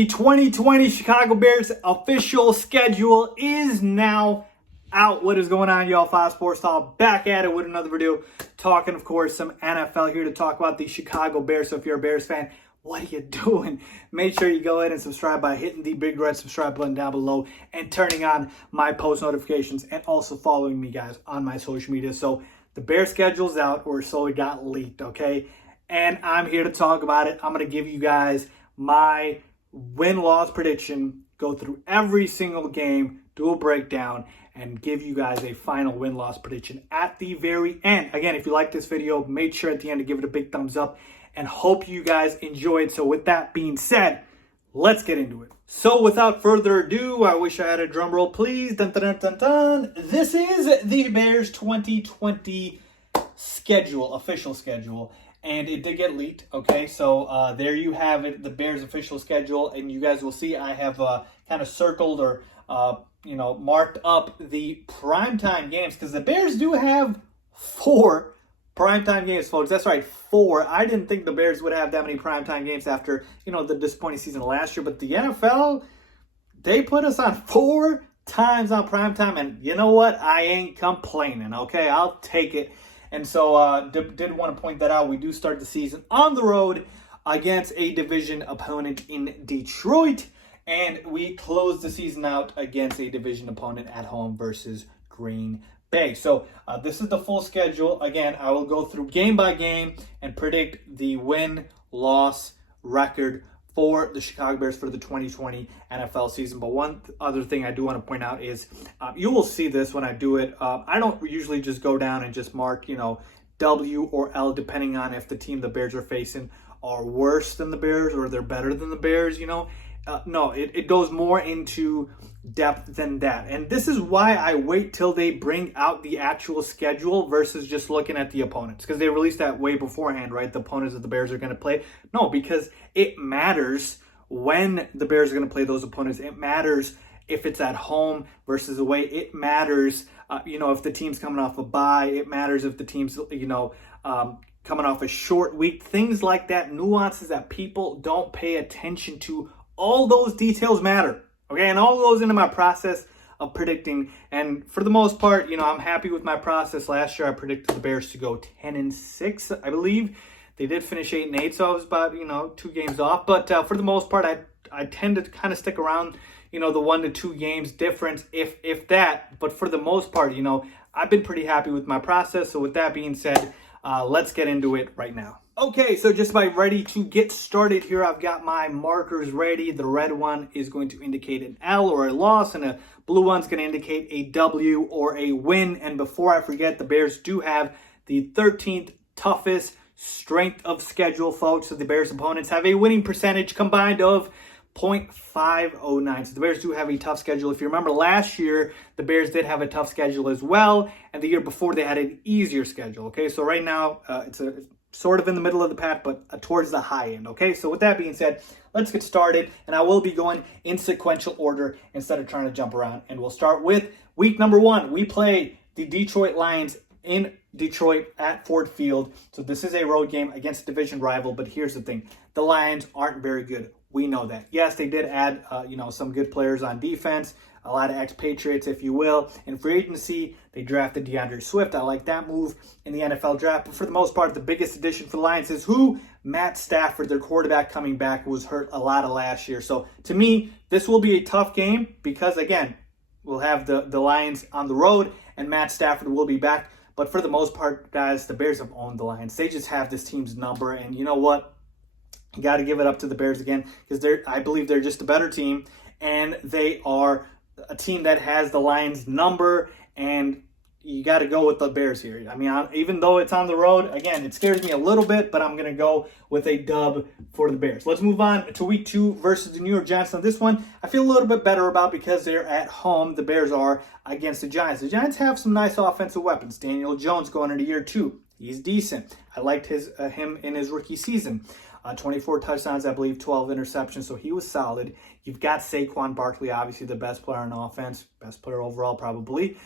The 2020 Chicago Bears official schedule is now out. What is going on, y'all? FaizSportsTalk back at it with another video. Talking, of course, some NFL here to talk about the Chicago Bears. So if you're a Bears fan, what are you doing? Make sure you go ahead and subscribe by hitting the big red subscribe button down below and turning on my post notifications and also following me, guys, on my social media. So the Bears schedule's out, or so it got leaked, okay? And I'm here to talk about it. I'm going to give you guys my win-loss prediction, go through every single game, do a breakdown, and give you guys a final win-loss prediction at the very end. Again, if you like this video, make sure at the end to give it a big thumbs up, and hope you guys enjoyed. So with that being said, let's get into it. So without further ado, I wish I had a drum roll, please. Dun, dun, dun, dun, dun. This is the Bears 2020 schedule, official schedule. And it did get leaked, okay? So there you have it, the Bears official schedule. And you guys will see I have kind of circled or, marked up the primetime games. Because the Bears do have 4 primetime games, folks. That's right, 4. I didn't think the Bears would have that many primetime games after, the disappointing season last year. But the NFL, they put us on 4 times on primetime. And you know what? I ain't complaining, okay? I'll take it. And so did want to point that out. We do start the season on the road against a division opponent in Detroit. And we close the season out against a division opponent at home versus Green Bay. So this is the full schedule. Again, I will go through game by game and predict the win-loss record for the Chicago Bears for the 2020 NFL season. But one other thing I do want to point out is you will see this when I do it. I don't usually just go down and just mark, W or L, depending on if the team the Bears are facing are worse than the Bears or they're better than the Bears, No, it goes more into depth than that. And this is why I wait till they bring out the actual schedule versus just looking at the opponents. Because they released that way beforehand, right? The opponents that the Bears are going to play. No, because it matters when the Bears are going to play those opponents. It matters if it's at home versus away. It matters, if the team's coming off a bye. It matters if the team's, coming off a short week. Things like that, nuances that people don't pay attention to. All those details matter, okay? And all goes into my process of predicting. And for the most part, I'm happy with my process. Last year, I predicted the Bears to go 10-6, I believe. They did finish 8-8, so I was about, 2 games off. But for the most part, I tend to kind of stick around, the 1 to 2 games difference, if that. But for the most part, I've been pretty happy with my process. So with that being said, let's get into it right now. Okay, so just about ready to get started here. I've got my markers ready. The red one is going to indicate an L or a loss, and the blue one's going to indicate a W or a win. And before I forget, the Bears do have the 13th toughest strength of schedule, folks. So the Bears opponents have a winning percentage combined of .509. So the Bears do have a tough schedule. If you remember last year, the Bears did have a tough schedule as well. And the year before, they had an easier schedule. Okay, so right now, it's sort of in the middle of the pack, but towards the high end, okay? So with that being said, let's get started, and I will be going in sequential order instead of trying to jump around. And we'll start with week number 1. We play the Detroit Lions in Detroit at Ford Field. So this is a road game against a division rival, but here's the thing. The Lions aren't very good. We know that. Yes, they did add, some good players on defense, a lot of expatriates, if you will. In free agency, they drafted DeAndre Swift. I like that move in the NFL draft. But for the most part, the biggest addition for the Lions is who? Matt Stafford, their quarterback coming back, was hurt a lot of last year. So to me, this will be a tough game because, again, we'll have the Lions on the road and Matt Stafford will be back. But for the most part, guys, the Bears have owned the Lions. They just have this team's number. And you know what? You got to give it up to the Bears again because I believe they're just a better team. And they are a team that has the Lions number, and you got to go with the Bears here. I mean, even though it's on the road, again, it scares me a little bit, but I'm going to go with a dub for the Bears. Let's move on to week 2 versus the New York Giants. Now, this one I feel a little bit better about because they're at home. The Bears are against the Giants. The Giants have some nice offensive weapons. Daniel Jones going into year 2. He's decent. I liked him in his rookie season. 24 touchdowns, I believe, 12 interceptions, so he was solid. You've got Saquon Barkley, obviously the best player on offense, best player overall probably.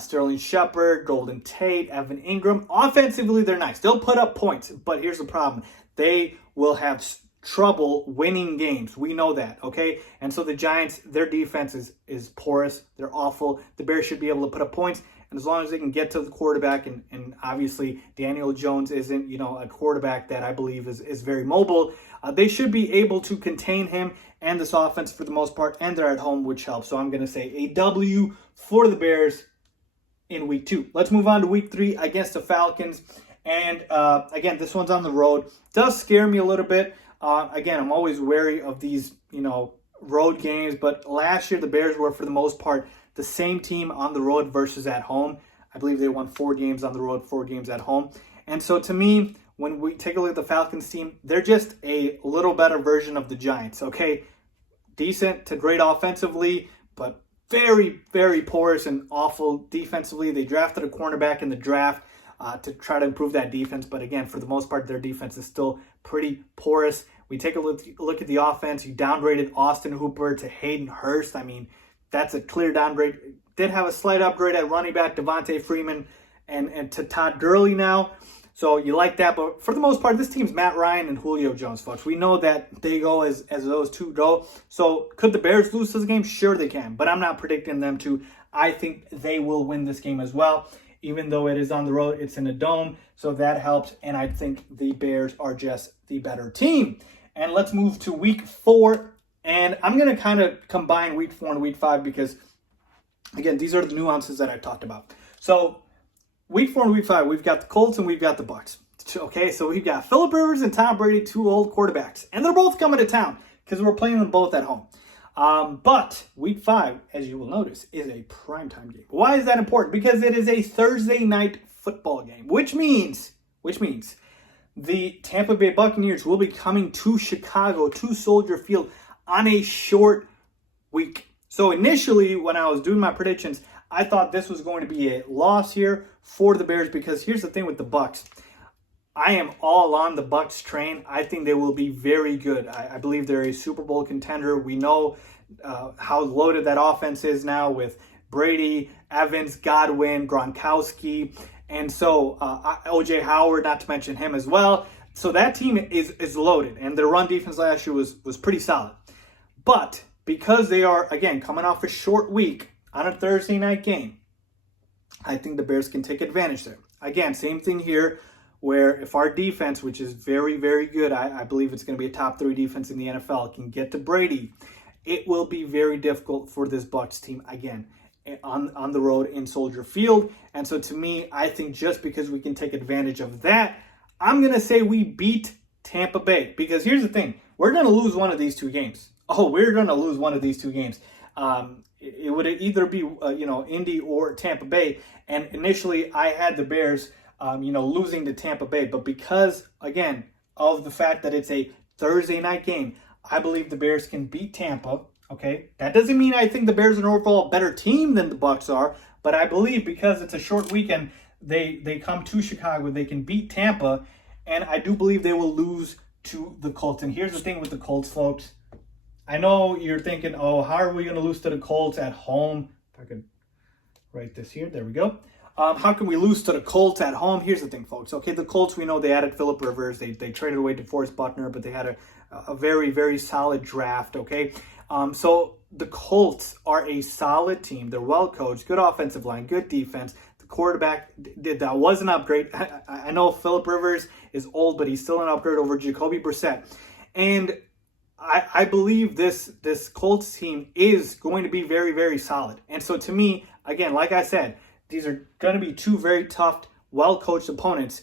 Sterling Shepard, Golden Tate, Evan Ingram. Offensively, they're nice. They'll put up points, but here's the problem. They will have trouble winning games. We know that, okay? And so the Giants, their defense is porous. They're awful. The Bears should be able to put up points. And as long as they can get to the quarterback, and obviously Daniel Jones isn't, a quarterback that I believe is very mobile, they should be able to contain him and this offense for the most part, and they're at home, which helps. So I'm going to say a W for the Bears in week 2. Let's move on to week 3 against the Falcons. And again, this one's on the road. Does scare me a little bit. Again, I'm always wary of these, road games. But last year, the Bears were, for the most part, the same team on the road versus at home. I believe they won 4 games on the road, 4 games at home. And so to me, when we take a look at the Falcons team, they're just a little better version of the Giants, okay? Decent to great offensively, but very, very porous and awful defensively. They drafted a cornerback in the draft to try to improve that defense. But again, for the most part, their defense is still pretty porous. We take a look at the offense. You downgraded Austin Hooper to Hayden Hurst. I mean, that's a clear downgrade. Did have a slight upgrade at running back, Devontae Freeman, and to Todd Gurley now. So you like that. But for the most part, this team's Matt Ryan and Julio Jones, folks. We know that they go as those two go. So could the Bears lose this game? Sure they can. But I'm not predicting them to. I think they will win this game as well. Even though it is on the road, it's in a dome. So that helps. And I think the Bears are just the better team. And let's move to week 4. And I'm going to kind of combine week 4 and week 5 because, again, these are the nuances that I talked about. So week 4 and week 5, we've got the Colts and we've got the Bucs. Okay, so we've got Phillip Rivers and Tom Brady, 2 old quarterbacks. And they're both coming to town because we're playing them both at home. But week 5, as you will notice, is a primetime game. Why is that important? Because it is a Thursday night football game, which means the Tampa Bay Buccaneers will be coming to Chicago, to Soldier Field, on a short week. So initially, when I was doing my predictions, I thought this was going to be a loss here for the Bears because here's the thing with the Bucs. I am all on the Bucs train. I think they will be very good. I believe they're a Super Bowl contender. We know how loaded that offense is now with Brady, Evans, Godwin, Gronkowski, and so O.J. Howard, not to mention him as well. So that team is loaded, and their run defense last year was pretty solid. But because they are, again, coming off a short week on a Thursday night game, I think the Bears can take advantage there. Again, same thing here, where if our defense, which is very, very good, I believe it's going to be a top 3 defense in the NFL, can get to Brady, it will be very difficult for this Bucs team, again, on the road in Soldier Field. And so to me, I think just because we can take advantage of that, I'm going to say we beat Tampa Bay. Because here's the thing, we're going to lose one of these 2 games. We're going to lose one of these 2 games. It would either be, Indy or Tampa Bay. And initially, I had the Bears losing to Tampa Bay. But because, again, of the fact that it's a Thursday night game, I believe the Bears can beat Tampa, okay? That doesn't mean I think the Bears are an overall better team than the Bucs are, but I believe because it's a short weekend, they come to Chicago, they can beat Tampa, and I do believe they will lose to the Colts. And here's the thing with the Colts, folks. I know you're thinking, how are we going to lose to the Colts at home? If I could write this here, there we go. How can we lose to the Colts at home? Here's the thing, folks. Okay, the Colts, we know they added Phillip Rivers. They traded away DeForest Buckner, but they had a very, very solid draft, okay? So the Colts are a solid team. They're well coached, good offensive line, good defense. The quarterback that was an upgrade. I know Phillip Rivers is old, but he's still an upgrade over Jacoby Brissett. And I believe this Colts team is going to be very, very solid. And so to me, again, like I said, these are going to be 2 very tough, well-coached opponents.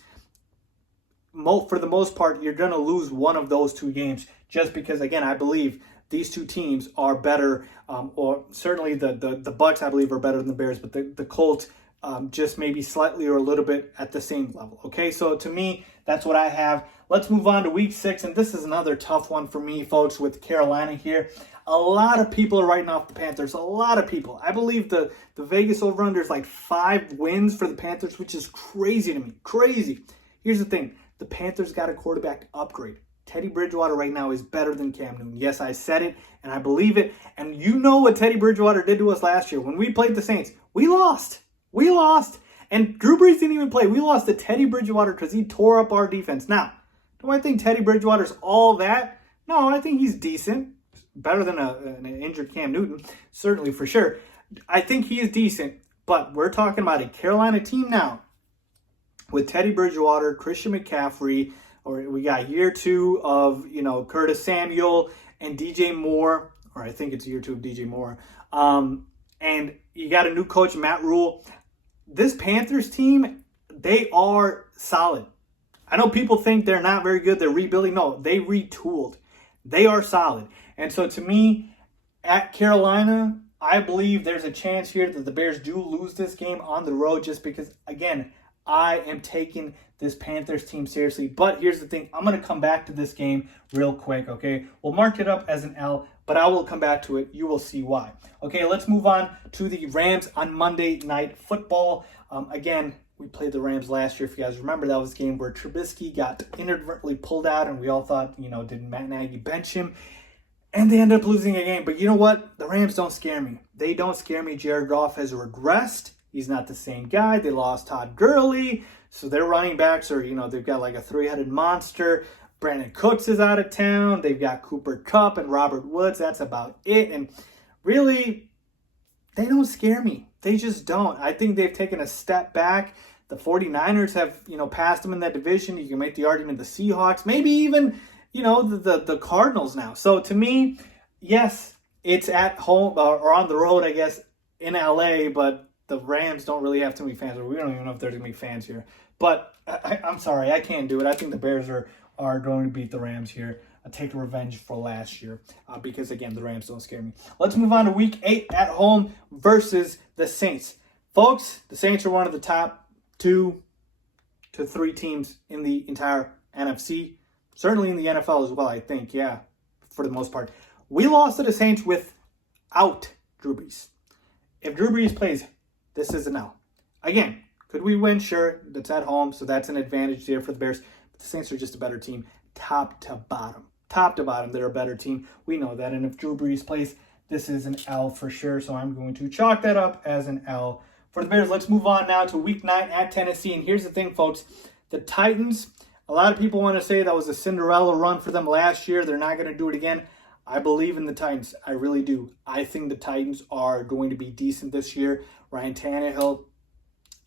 For the most part, you're going to lose one of those 2 games just because, again, I believe these 2 teams are better, or certainly the Bucs, I believe, are better than the Bears, but the Colts just maybe slightly or a little bit at the same level. Okay, so to me, that's what I have. Let's move on to week 6, and this is another tough one for me, folks, with Carolina here. A lot of people are writing off the Panthers. A lot of people. I believe the Vegas over-under is like 5 wins for the Panthers, which is crazy to me. Crazy. Here's the thing. The Panthers got a quarterback upgrade. Teddy Bridgewater right now is better than Cam Newton. Yes, I said it, and I believe it. And you know what Teddy Bridgewater did to us last year. When we played the Saints, we lost. We lost. And Drew Brees didn't even play. We lost to Teddy Bridgewater because he tore up our defense. Now, do I think Teddy Bridgewater's all that? No, I think he's decent. Better than an injured Cam Newton, certainly for sure. I think he is decent, but we're talking about a Carolina team now with Teddy Bridgewater, Christian McCaffrey, or we got year 2 of, Curtis Samuel and DJ Moore, or I think it's year 2 of DJ Moore. And you got a new coach, Matt Rule. This Panthers team, they are solid. I know people think they're not very good. They're rebuilding. No, they retooled. They are solid. And so to me, at Carolina, I believe there's a chance here that the Bears do lose this game on the road just because, again, I am taking this Panthers team seriously. But here's the thing. I'm going to come back to this game real quick, okay? We'll mark it up as an L, but I will come back to it. You will see why. Okay, let's move on to the Rams on Monday Night Football. Again, we played the Rams last year. If you guys remember, that was a game where Trubisky got inadvertently pulled out, and we all thought, did Matt Nagy bench him? And they ended up losing a game. But you know what? The Rams don't scare me. They don't scare me. Jared Goff has regressed. He's not the same guy. They lost Todd Gurley. So their running backs are, they've got like a three-headed monster. Brandon Cooks is out of town. They've got Cooper Kupp and Robert Woods. That's about it. And really, they don't scare me. They just don't. I think they've taken a step back. The 49ers have, passed them in that division. You can make the argument the Seahawks, maybe even, the Cardinals now. So to me, yes, it's at home or on the road, I guess, in LA, but the Rams don't really have too many fans. We don't even know if there's going to be fans here. But I'm sorry, I can't do it. I think the Bears are going to beat the Rams here. Take revenge for last year because, again, the Rams don't scare me. Let's move on to Week 8 at home versus the Saints. Folks, the Saints are one of the top 2 to 3 teams in the entire NFC. Certainly in the NFL as well, I think, yeah, for the most part. We lost to the Saints without Drew Brees. If Drew Brees plays, this is an L. Again, could we win? Sure, that's at home, so that's an advantage there for the Bears. But the Saints are just a better team, top to bottom. Top to bottom, they're a better team. We know that. And if Drew Brees plays, this is an L for sure. So I'm going to chalk that up as an L for the Bears. Let's move on now to Week 9 at Tennessee. And here's the thing, folks. The Titans, a lot of people want to say that was a Cinderella run for them last year. They're not going to do it again. I believe in the Titans. I really do. I think the Titans are going to be decent this year. Ryan Tannehill,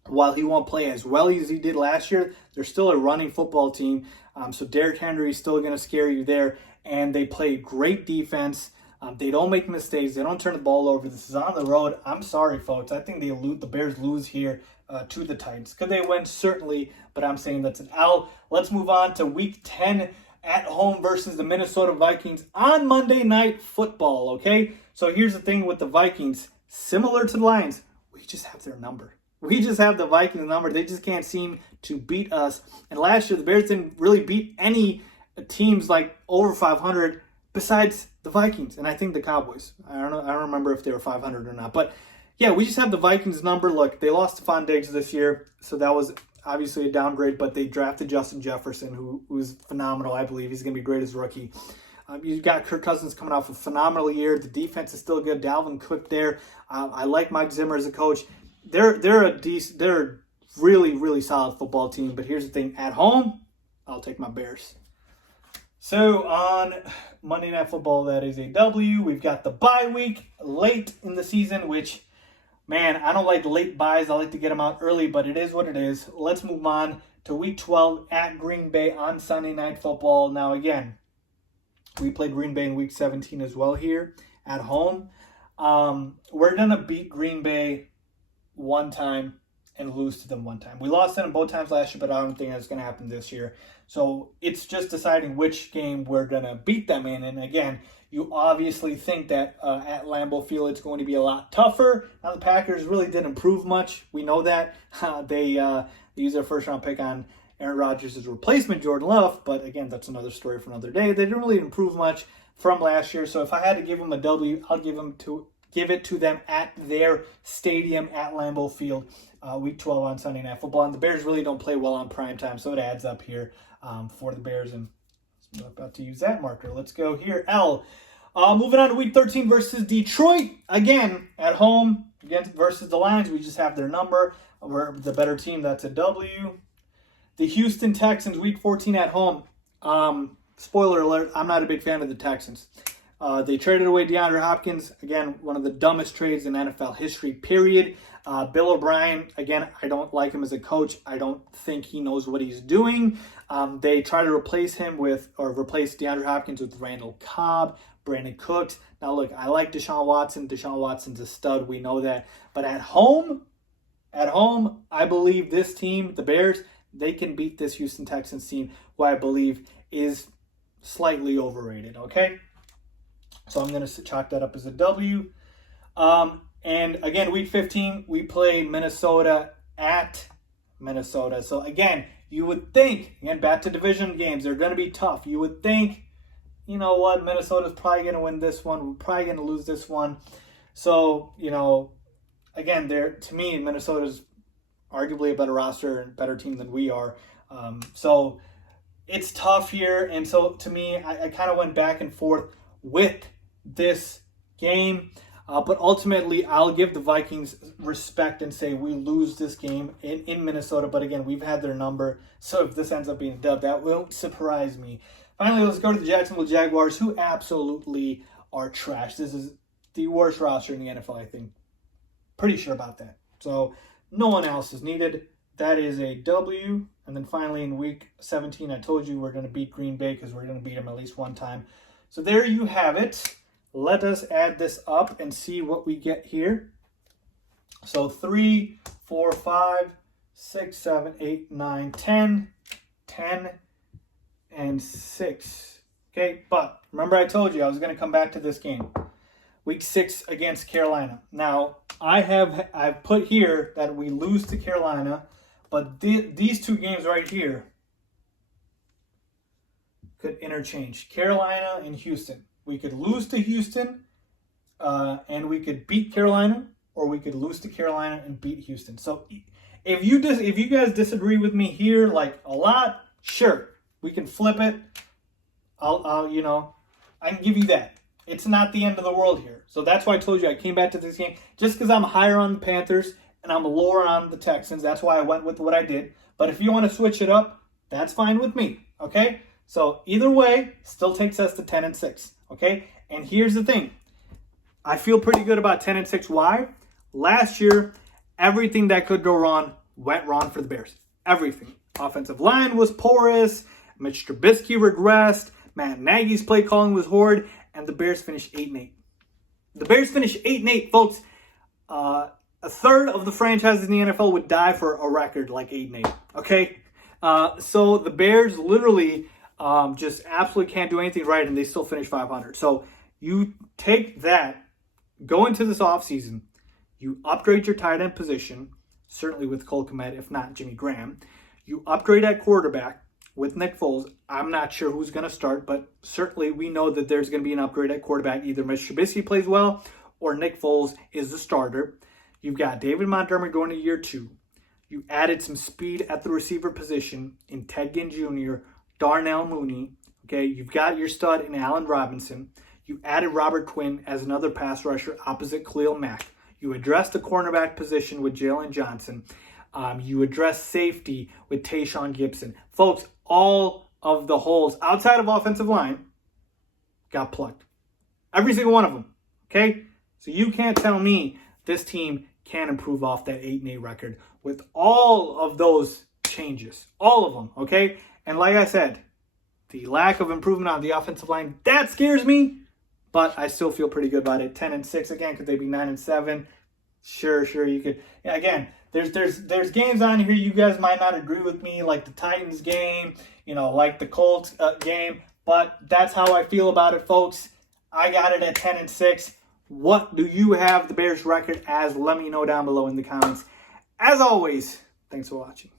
while he won't play as well as he did last year, they're still a running football team. So Derrick Henry is still going to scare you there. And they play great defense. They don't make mistakes. They don't turn the ball over. This is on the road. I'm sorry, folks. I think the Bears lose here to the Titans. Could they win? Certainly. But I'm saying that's an L. Let's move on to Week 10 at home versus the Minnesota Vikings on Monday Night Football, okay? So here's the thing with the Vikings. Similar to the Lions, we just have their number. We just have the Vikings number. They just can't seem to beat us. And last year, the Bears didn't really beat any teams like over 500 besides the Vikings. And I think the Cowboys. I don't remember if they were 500 or not. But yeah, we just have the Vikings number. Look, they lost Stephon Diggs this year, so that was obviously a downgrade. But they drafted Justin Jefferson, who's phenomenal. I believe he's going to be great as a rookie. You've got Kirk Cousins coming off a phenomenal year. The defense is still good. Dalvin Cook there. I like Mike Zimmer as a coach. They're a really, really solid football team. But here's the thing. At home, I'll take my Bears. So on Monday Night Football, that is a W. We've got the bye week late in the season, which, man, I don't like late buys. I like to get them out early, but it is what it is. Let's move on to Week 12 at Green Bay on Sunday Night Football. Now, again, we played Green Bay in Week 17 as well here at home. We're going to beat Green Bay one time and lose to them one time. We lost to them both times last year, but I don't think that's going to happen this year. So it's just deciding which game we're going to beat them in. And again, you obviously think that at Lambeau Field it's going to be a lot tougher. Now, the Packers really didn't improve much. We know that. They used their first-round pick on Aaron Rodgers' replacement, Jordan Love. But again, that's another story for another day. They didn't really improve much from last year. So if I had to give them a W, I'll give it to them at their stadium at Lambeau Field, Week 12 on Sunday Night Football. And the Bears really don't play well on primetime, so it adds up here for the Bears. And I'm about to use that marker. Let's go here. L. Moving on to Week 13 versus Detroit. Again, at home versus the Lions. We just have their number. We're the better team. That's a W. The Houston Texans, Week 14 at home. spoiler alert, I'm not a big fan of the Texans. They traded away DeAndre Hopkins. Again, one of the dumbest trades in NFL history, period. Bill O'Brien, again, I don't like him as a coach. I don't think he knows what he's doing. They try to replace DeAndre Hopkins with Randall Cobb, Brandon Cooks. Now, look, I like Deshaun Watson. Deshaun Watson's a stud. We know that. But at home, I believe this team, the Bears, they can beat this Houston Texans team, who I believe is slightly overrated, okay? So I'm going to chalk that up as a W. And again, week 15, we play Minnesota at Minnesota. So again, you would think, again, back to division games, they're going to be tough. You would think, you know what, Minnesota's probably going to win this one. We're probably going to lose this one. So, you know, again, to me, Minnesota's arguably a better roster and better team than we are. So it's tough here. And so to me, I kind of went back and forth with this game. But ultimately, I'll give the Vikings respect and say we lose this game in Minnesota. But again, we've had their number. So if this ends up being a dub, that won't surprise me. Finally, let's go to the Jacksonville Jaguars, who absolutely are trash. This is the worst roster in the NFL, I think. Pretty sure about that. So no one else is needed. That is a W. And then finally, in week 17, I told you we're going to beat Green Bay because we're going to beat them at least one time. So there you have it. Let us add this up and see what we get here. So 3, 4, 5, 6, 7, 8, 9, 10, 10, and 6. Okay, but remember I told you I was going to come back to this game. Week 6 against Carolina. Now, I've put here that we lose to Carolina, but these two games right here could interchange. Carolina and Houston. We could lose to Houston and we could beat Carolina, or we could lose to Carolina and beat Houston. So if you guys disagree with me here like a lot, sure, we can flip it. I can give you that. It's not the end of the world here. So that's why I told you I came back to this game just because I'm higher on the Panthers and I'm lower on the Texans. That's why I went with what I did. But if you want to switch it up, that's fine with me. Okay? So either way, still takes us to 10-6. Okay? And here's the thing. I feel pretty good about 10-6. Why? Last year, everything that could go wrong went wrong for the Bears. Everything. Offensive line was porous. Mitch Trubisky regressed. Matt Nagy's play calling was horrid. And the Bears finished 8-8. The Bears finished 8-8, folks. A third of the franchises in the NFL would die for a record like 8-8. Okay? So the Bears literally just absolutely can't do anything right, and they still finish 500. So you take that, go into this offseason, you upgrade your tight end position, certainly with Cole Kmet, if not Jimmy Graham. You upgrade at quarterback with Nick Foles. I'm not sure who's going to start, but certainly we know that there's going to be an upgrade at quarterback. Either Mitch Trubisky plays well or Nick Foles is the starter. You've got David Montgomery going to year 2. You added some speed at the receiver position in Ted Ginn Jr., Darnell Mooney. Okay, you've got your stud in Allen Robinson. You added Robert Quinn as another pass rusher opposite Khalil Mack. You addressed the cornerback position with Jalen Johnson. You addressed safety with Tayshaun Gibson. Folks, all of the holes outside of offensive line got plugged. Every single one of them. Okay? So you can't tell me this team can improve off that 8-8 record with all of those changes. All of them. Okay? And like I said, the lack of improvement on the offensive line, that scares me. But I still feel pretty good about it. 10-6 again. Could they be 9-7? Sure, you could. Yeah, again, there's games on here you guys might not agree with me, like the Titans game, like the Colts game. But that's how I feel about it, folks. I got it at 10-6. What do you have the Bears record as? Let me know down below in the comments. As always, thanks for watching.